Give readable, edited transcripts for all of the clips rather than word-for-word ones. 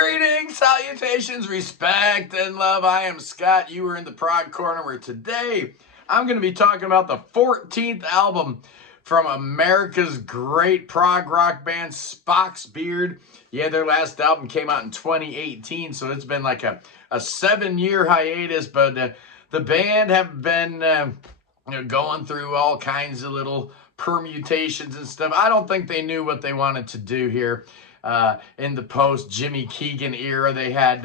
Greetings, salutations, respect, and love. I am Scott. You are in the Prog Corner, where today I'm going to be talking about the 14th album from America's great prog rock band, Spock's Beard. Yeah, their last album came out in 2018, so it's been like a 7-year hiatus, but the band have been going through all kinds of little permutations and stuff. I don't think they knew what they wanted to do here. In the post-Jimmy Keegan era, they had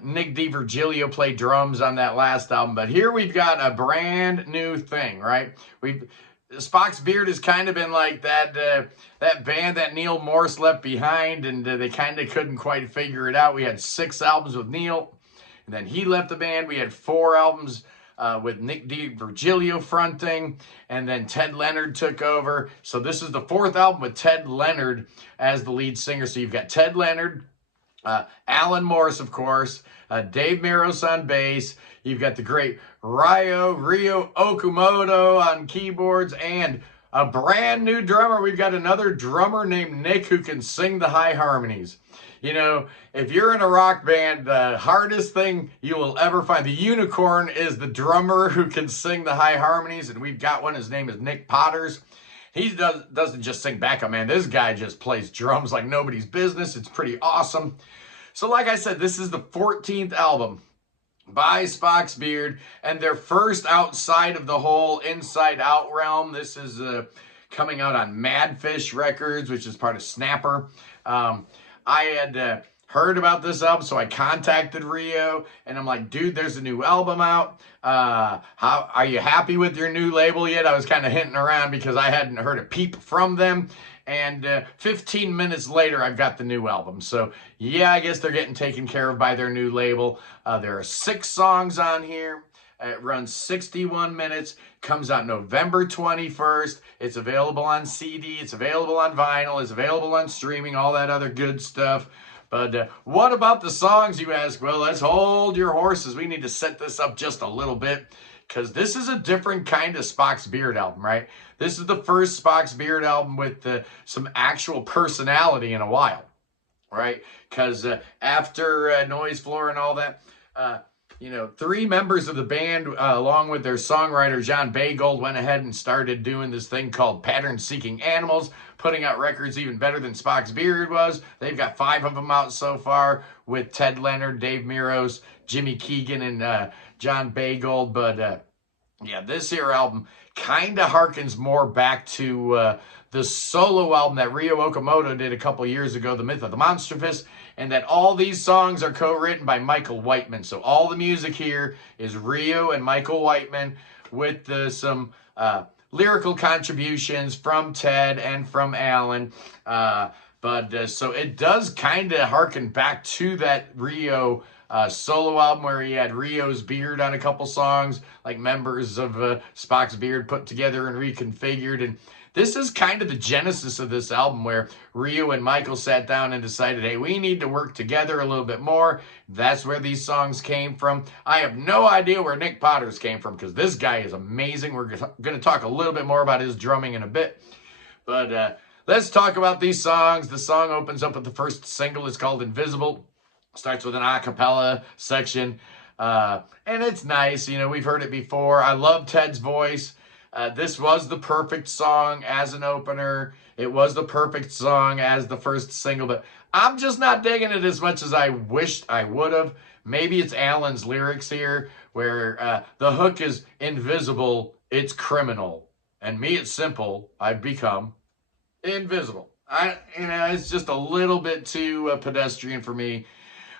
Nick DiVirgilio play drums on that last album. But here we've got a brand new thing, right? Spock's Beard has kind of been like that band that Neil Morse left behind, and they kind of couldn't quite figure it out. We had 6 albums with Neil, and then he left the band. We had 4 albums with Nick DiVirgilio fronting, and then Ted Leonard took over. So this is the 4th album with Ted Leonard as the lead singer. So you've got Ted Leonard, Alan Morse, of course, Dave Miros on bass. You've got the great Ryo Okamoto on keyboards, and a brand new drummer. We've got another drummer named Nick who can sing the high harmonies. You know, if you're in a rock band, the hardest thing you will ever find, the unicorn, is the drummer who can sing the high harmonies, and we've got one. His name is Nick Potters. He doesn't just sing backup, man. This guy just plays drums like nobody's business. It's pretty awesome. So like I said, this is the 14th album by Spock's Beard, and their first outside of the whole Inside Out realm. This is coming out on Madfish Records, which is part of Snapper. I had heard about this album, so I contacted Ryo, and I'm like, dude, there's a new album out. How are you happy with your new label yet? I was kind of hinting around because I hadn't heard a peep from them. And 15 minutes later, I've got the new album. So, yeah, I guess they're getting taken care of by their new label. There are 6 songs on here. It runs 61 minutes, comes out November 21st. It's available on CD, it's available on vinyl, it's available on streaming, all that other good stuff. But what about the songs, you ask? Well, let's hold your horses. We need to set this up just a little bit, because this is a different kind of Spock's Beard album, right? This is the first Spock's Beard album with some actual personality in a while, right? Because after Noise Floor and all that, 3 members of the band, along with their songwriter, John Baygold, went ahead and started doing this thing called Pattern Seeking Animals, putting out records even better than Spock's Beard was. They've got 5 of them out so far with Ted Leonard, Dave Miros, Jimmy Keegan, and John Baygold. But yeah, this here album kind of harkens more back to the solo album that Ryo Okamoto did a couple years ago, The Myth of the Monstrous, and that all these songs are co-written by Michael Whiteman. So all the music here is Ryo and Michael Whiteman, with some lyrical contributions from Ted and from Alan. So it does kind of harken back to that Ryo solo album where he had Ryo's beard on a couple songs, like members of Spock's Beard put together and reconfigured. And this is kind of the genesis of this album, where Ryo and Michael sat down and decided, hey, we need to work together a little bit more. That's where these songs came from. I have no idea where Nick Potters came from, because this guy is amazing. We're going to talk a little bit more about his drumming in a bit. But let's talk about these songs. The song opens up with the first single. It's called Invisible. Starts with an a cappella section. And it's nice. You know, we've heard it before. I love Ted's voice. This was the perfect song as an opener. It was the perfect song as the first single, but I'm just not digging it as much as I wished I would have. Maybe it's Alan's lyrics here, where the hook is invisible, it's criminal. And me, it's simple, I've become invisible. It's just a little bit too pedestrian for me.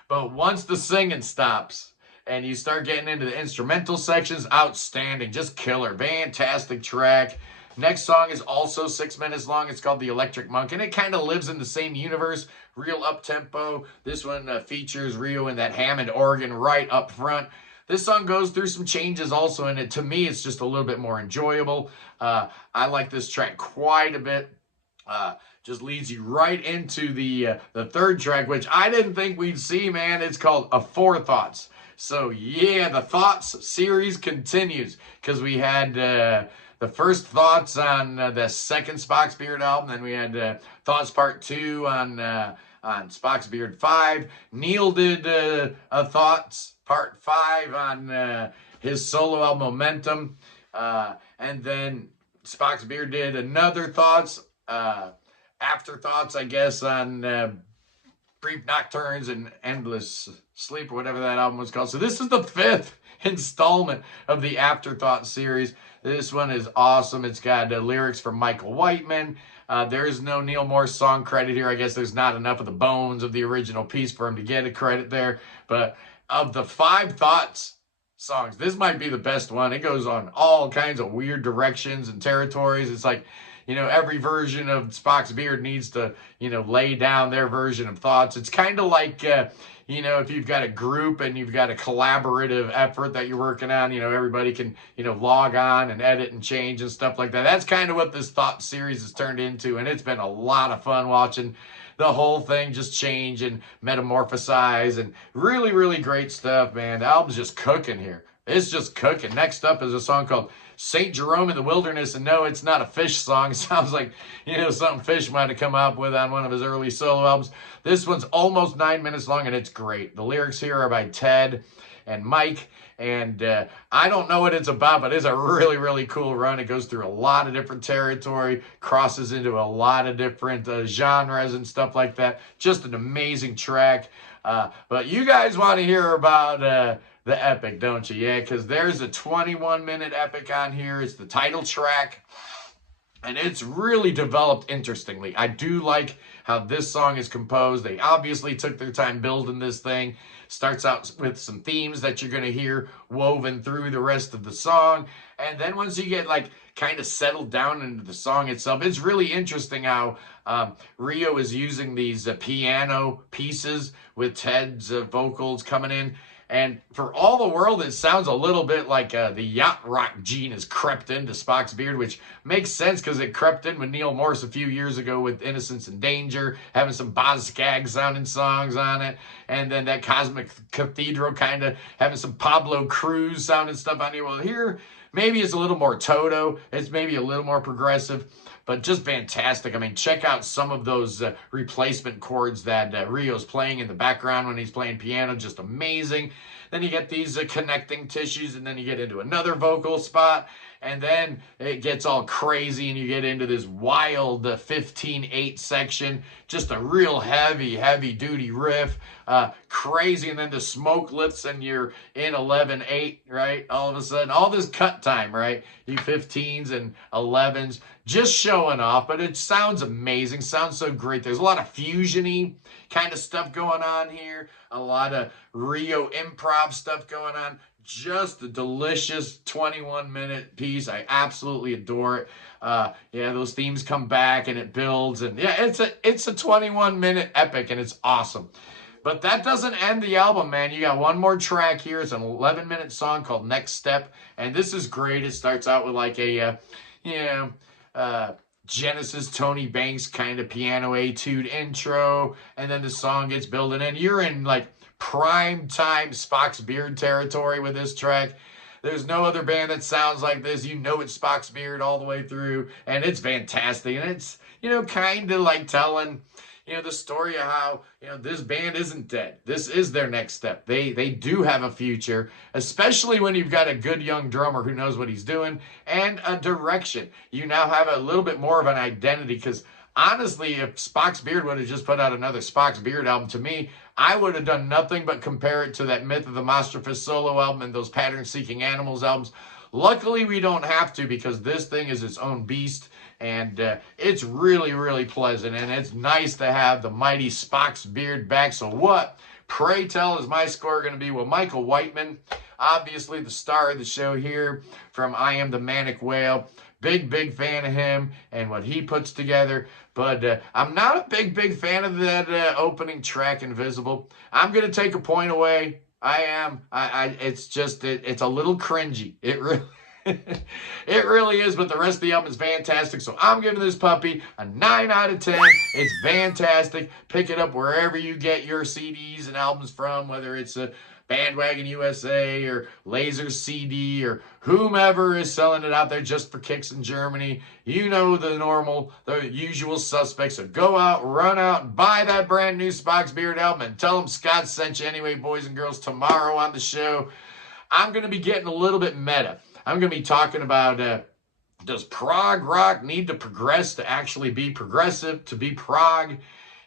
But once the singing stops and you start getting into the instrumental sections, outstanding, just killer, fantastic track. Next song is also 6 minutes long. It's called The Electric Monk, and it kind of lives in the same universe, real up-tempo. This one features Ryo and that Hammond organ right up front. This song goes through some changes also in it. To me, it's just a little bit more enjoyable. I like this track quite a bit. Just leads you right into the 3rd track, which I didn't think we'd see, man. It's called Aforethoughts. So yeah, the Thoughts series continues, because we had the first Thoughts on the second Spock's Beard album, then we had Thoughts Part 2 on on Spock's Beard 5. Neil did Thoughts Part 5 on his solo album Momentum. And then Spock's Beard did another Thoughts, Afterthoughts, I guess, on Brief Nocturnes and Endless Sleep, or whatever that album was called. So this is the 5th installment of the Afterthought series. This one is awesome. It's got lyrics from Michael Whiteman. There is no Neil Morse song credit here. I guess there's not enough of the bones of the original piece for him to get a credit there. But of the 5 Thoughts songs, this might be the best one. It goes on all kinds of weird directions and territories. It's like, you know, every version of Spock's Beard needs to, you know, lay down their version of Thoughts. It's kind of like, you know, if you've got a group and you've got a collaborative effort that you're working on, you know, everybody can, you know, log on and edit and change and stuff like that. That's kind of what this Thoughts series has turned into, and it's been a lot of fun watching the whole thing just change and metamorphosize, and really, really great stuff, man. The album's just cooking here. It's just cooking. Next up is a song called St. Jerome in the Wilderness, and no, it's not a Fish song. It sounds like, you know, something Fish might have come up with on one of his early solo albums. This one's almost 9 minutes long, and it's great. The lyrics here are by Ted and Mike, and I don't know what it's about, but it's a really, really cool run. It goes through a lot of different territory, crosses into a lot of different genres and stuff like that. Just an amazing track. But you guys want to hear about the epic, don't you? Yeah, because there's a 21-minute epic on here. It's the title track, and it's really developed interestingly. I do like how this song is composed. They obviously took their time building this thing. Starts out with some themes that you're going to hear woven through the rest of the song. And then once you get like kind of settled down into the song itself, it's really interesting how Rio is using these piano pieces with Ted's vocals coming in. And for all the world, it sounds a little bit like the yacht rock gene has crept into Spock's Beard, which makes sense because it crept in with Neil Morse a few years ago with Innocence and Danger, having some Boz Scaggs sounding songs on it. And then that Cosmic Cathedral kind of having some Pablo Cruz sounding stuff on here. Well, here, maybe it's a little more Toto. It's maybe a little more progressive, but just fantastic. I mean, check out some of those replacement chords that Rio's playing in the background when he's playing piano. Just amazing. Then you get these connecting tissues, and then you get into another vocal spot, and then it gets all crazy, and you get into this wild 15/8 section. Just a real heavy-duty riff. Crazy, and then the smoke lifts, and you're in 11/8, right? All of a sudden, all this cut time, right? You 15s and 11s, just showing off, but it sounds amazing. Sounds so great. There's a lot of fusion-y kind of stuff going on here. A lot of Rio improv stuff going on. Just a delicious 21-minute piece. I absolutely adore it. Yeah, those themes come back and it builds, and yeah, it's a 21-minute epic, and it's awesome. But that doesn't end the album, man. You got one more track here. It's an 11-minute song called Next Step, and this is great. It starts out with like a Genesis Tony Banks kind of piano etude intro, and then the song gets building, and you're in like prime time Spock's Beard territory with this track. There's no other band that sounds like this. You know it's Spock's Beard all the way through, and it's fantastic. And it's, you know, kind of like telling, you know, the story of how, you know, this band isn't dead. This is their next step. They do have a future, especially when you've got a good young drummer who knows what he's doing and a direction. You now have a little bit more of an identity, because honestly, if Spock's Beard would have just put out another Spock's Beard album, to me, I would have done nothing but compare it to that Myth of the Monstrous solo album and those Pattern Seeking Animals albums. Luckily, we don't have to, because this thing is its own beast, and it's really, really pleasant, and it's nice to have the mighty Spock's Beard back. So what, pray tell, is my score going to be? Well, Michael Whiteman, obviously the star of the show here from I Am the Manic Whale. Big fan of him and what he puts together. But I'm not a big fan of that opening track, Invisible. I'm going to take a point away. I am. It's just, it's a little cringy. It really, it really is, but the rest of the album is fantastic. So I'm giving this puppy a 9 out of 10. It's fantastic. Pick it up wherever you get your CDs and albums from, whether it's Bandwagon USA or Laser CD or whomever is selling it out there just for kicks in Germany. You know the usual suspects. So go out, run out, and buy that brand new Spock's Beard album and tell them Scott sent you anyway, boys and girls. Tomorrow on the show, I'm going to be getting a little bit meta. I'm going to be talking about does prog rock need to progress to actually be progressive, to be prog?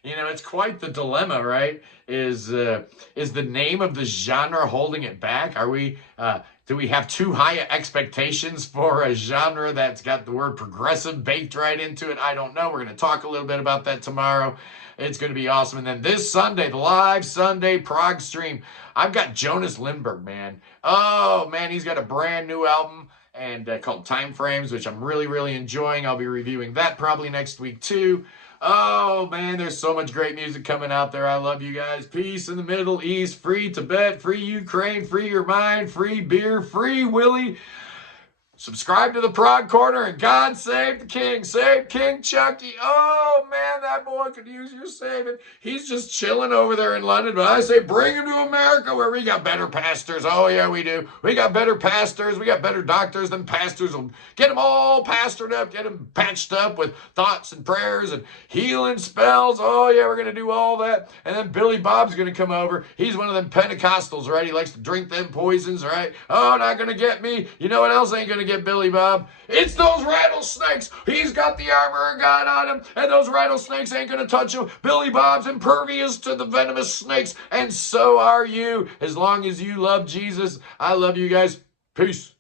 You know, it's quite the dilemma, right? Is the name of the genre holding it back? Do we have too high expectations for a genre that's got the word progressive baked right into it? I don't know. We're going to talk a little bit about that tomorrow. It's going to be awesome. And then this Sunday, the live Sunday prog stream, I've got Jonas Lindberg, man. Oh, man, he's got a brand new album and called Time Frames, which I'm really, really enjoying. I'll be reviewing that probably next week too. Oh, man, there's so much great music coming out there. I love you guys. Peace in the Middle East, free Tibet, free Ukraine, free your mind, free beer, free Willie. Subscribe to the Prog Corner, and God save the king. Save King Chucky. Oh, man, that boy could use your saving. He's just chilling over there in London, but I say bring him to America where we got better pastors. Oh, yeah, we do. We got better pastors. We got better doctors than pastors. We'll get them all pastored up, get them patched up with thoughts and prayers and healing spells. Oh, yeah, we're going to do all that. And then Billy Bob's going to come over. He's one of them Pentecostals, right? He likes to drink them poisons, right? Oh, not going to get me. You know what else ain't going to get Billy Bob? It's those rattlesnakes. He's got the armor of God on him, and those rattlesnakes ain't gonna touch him. Billy Bob's impervious to the venomous snakes, and so are you. As long as you love Jesus, I love you guys. Peace.